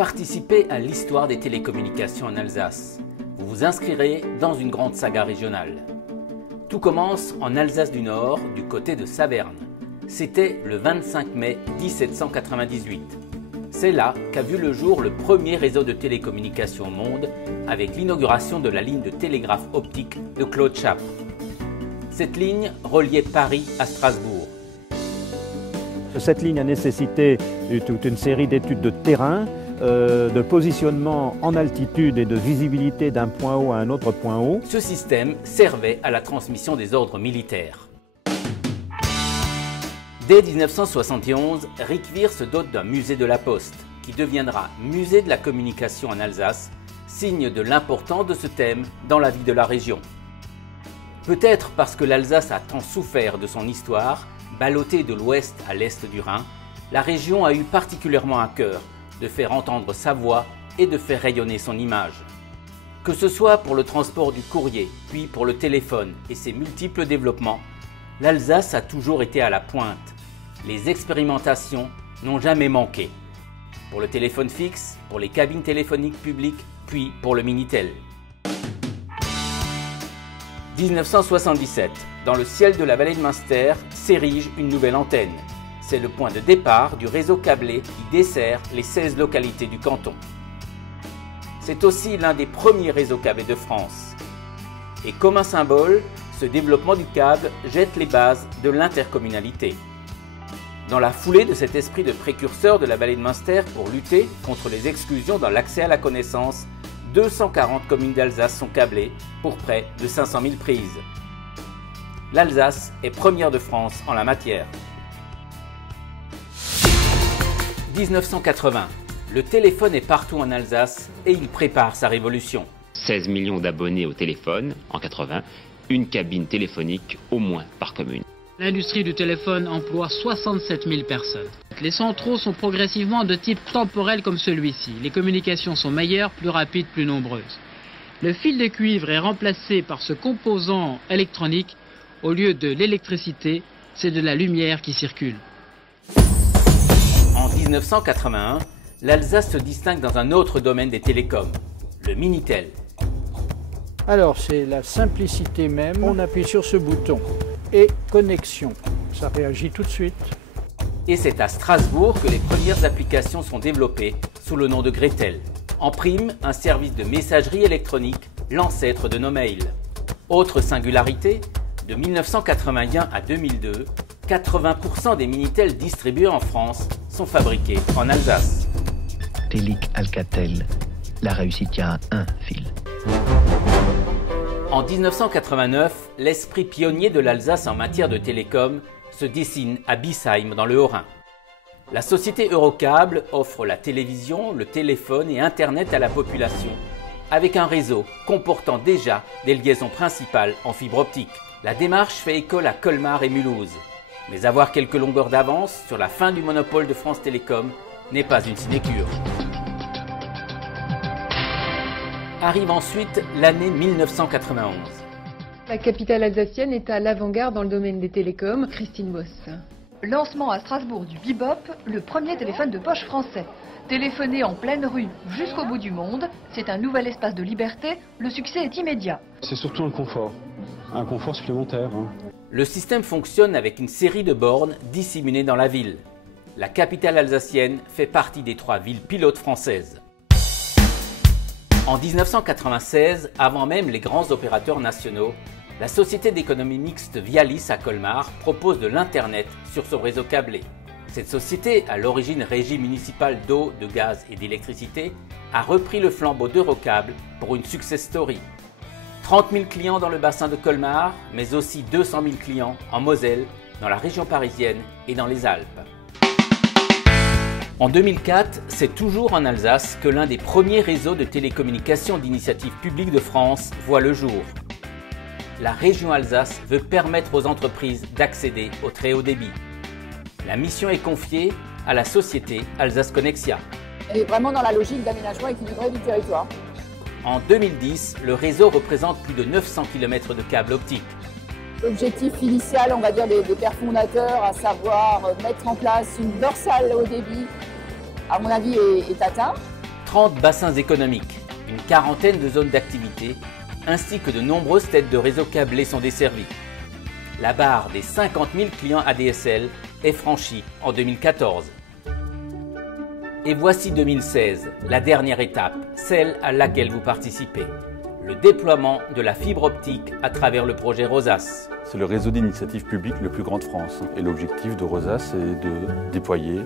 participez à l'histoire des télécommunications en Alsace. Vous vous inscrirez dans une grande saga régionale. Tout commence en Alsace du Nord, du côté de Saverne. C'était le 25 mai 1798. C'est là qu'a vu le jour le premier réseau de télécommunications au monde, avec l'inauguration de la ligne de télégraphe optique de Claude Chappe. Cette ligne reliait Paris à Strasbourg. Cette ligne a nécessité toute une série d'études de terrain, de positionnement en altitude et de visibilité d'un point haut à un autre point haut. Ce système servait à la transmission des ordres militaires. Dès 1971, Ricquewihr se dote d'un musée de la Poste, qui deviendra musée de la communication en Alsace, signe de l'importance de ce thème dans la vie de la région. Peut-être parce que l'Alsace a tant souffert de son histoire, ballottée de l'ouest à l'est du Rhin, la région a eu particulièrement à cœur de faire entendre sa voix et de faire rayonner son image. Que ce soit pour le transport du courrier, puis pour le téléphone et ses multiples développements, l'Alsace a toujours été à la pointe. Les expérimentations n'ont jamais manqué. Pour le téléphone fixe, pour les cabines téléphoniques publiques, puis pour le Minitel. 1977, dans le ciel de la vallée de Münster, s'érige une nouvelle antenne. C'est le point de départ du réseau câblé qui dessert les 16 localités du canton. C'est aussi l'un des premiers réseaux câblés de France. Et comme un symbole, ce développement du câble jette les bases de l'intercommunalité. Dans la foulée de cet esprit de précurseur de la vallée de Münster pour lutter contre les exclusions dans l'accès à la connaissance, 240 communes d'Alsace sont câblées pour près de 500 000 prises. L'Alsace est première de France en la matière. 1980. Le téléphone est partout en Alsace et il prépare sa révolution. 16 millions d'abonnés au téléphone en 80, une cabine téléphonique au moins par commune. L'industrie du téléphone emploie 67 000 personnes. Les centraux sont progressivement de type temporel comme celui-ci. Les communications sont meilleures, plus rapides, plus nombreuses. Le fil de cuivre est remplacé par ce composant électronique. Au lieu de l'électricité, c'est de la lumière qui circule. En 1981, l'Alsace se distingue dans un autre domaine des télécoms, le Minitel. Alors c'est la simplicité même, on appuie sur ce bouton et connexion, ça réagit tout de suite. Et c'est à Strasbourg que les premières applications sont développées sous le nom de Gretel. En prime, un service de messagerie électronique, l'ancêtre de nos mails. Autre singularité, de 1981 à 2002, 80% des Minitel distribués en France sont fabriqués en Alsace. Telic Alcatel, la réussite tient à un fil. En 1989, l'esprit pionnier de l'Alsace en matière de télécom se dessine à Biesheim dans le Haut-Rhin. La société Eurocable offre la télévision, le téléphone et Internet à la population, avec un réseau comportant déjà des liaisons principales en fibre optique. La démarche fait école à Colmar et Mulhouse. Mais avoir quelques longueurs d'avance sur la fin du monopole de France Télécom n'est pas une sinécure. Arrive ensuite l'année 1991. La capitale alsacienne est à l'avant-garde dans le domaine des télécoms. Christine Boss. Lancement à Strasbourg du Bebop, le premier téléphone de poche français. Téléphoner en pleine rue jusqu'au bout du monde, c'est un nouvel espace de liberté, le succès est immédiat. C'est surtout un confort supplémentaire. Le système fonctionne avec une série de bornes disséminées dans la ville. La capitale alsacienne fait partie des 3 villes pilotes françaises. En 1996, avant même les grands opérateurs nationaux, la société d'économie mixte Vialis à Colmar propose de l'Internet sur son réseau câblé. Cette société, à l'origine régie municipale d'eau, de gaz et d'électricité, a repris le flambeau d'Eurocable pour une success story. 30 000 clients dans le bassin de Colmar, mais aussi 200 000 clients en Moselle, dans la région parisienne et dans les Alpes. En 2004, c'est toujours en Alsace que l'un des premiers réseaux de télécommunications d'initiative publique de France voit le jour. La région Alsace veut permettre aux entreprises d'accéder au très haut débit. La mission est confiée à la société Alsace Connexia. Elle est vraiment dans la logique d'aménagement équilibré du territoire. En 2010, le réseau représente plus de 900 km de câbles optiques. L'objectif initial, on va dire, des pères fondateurs, à savoir mettre en place une dorsale haut débit, à mon avis, est atteint. 30 bassins économiques, une quarantaine de zones d'activité, ainsi que de nombreuses têtes de réseaux câblés sont desservies. La barre des 50 000 clients ADSL est franchie en 2014. Et voici 2016, la dernière étape, celle à laquelle vous participez. Le déploiement de la fibre optique à travers le projet Rosas. C'est le réseau d'initiative publique le plus grand de France. Et l'objectif de Rosas est de déployer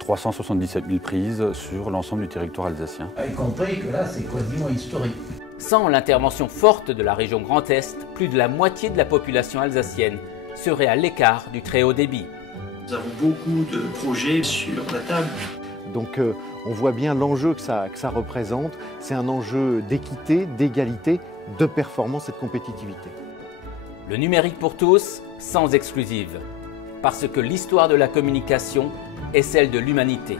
377 000 prises sur l'ensemble du territoire alsacien. Y compris que là, c'est quasiment historique. Sans l'intervention forte de la région Grand Est, plus de la moitié de la population alsacienne serait à l'écart du très haut débit. Nous avons beaucoup de projets sur la table. Donc on voit bien l'enjeu que ça représente. C'est un enjeu d'équité, d'égalité, de performance et de compétitivité. Le numérique pour tous, sans exclusive. Parce que l'histoire de la communication est celle de l'humanité.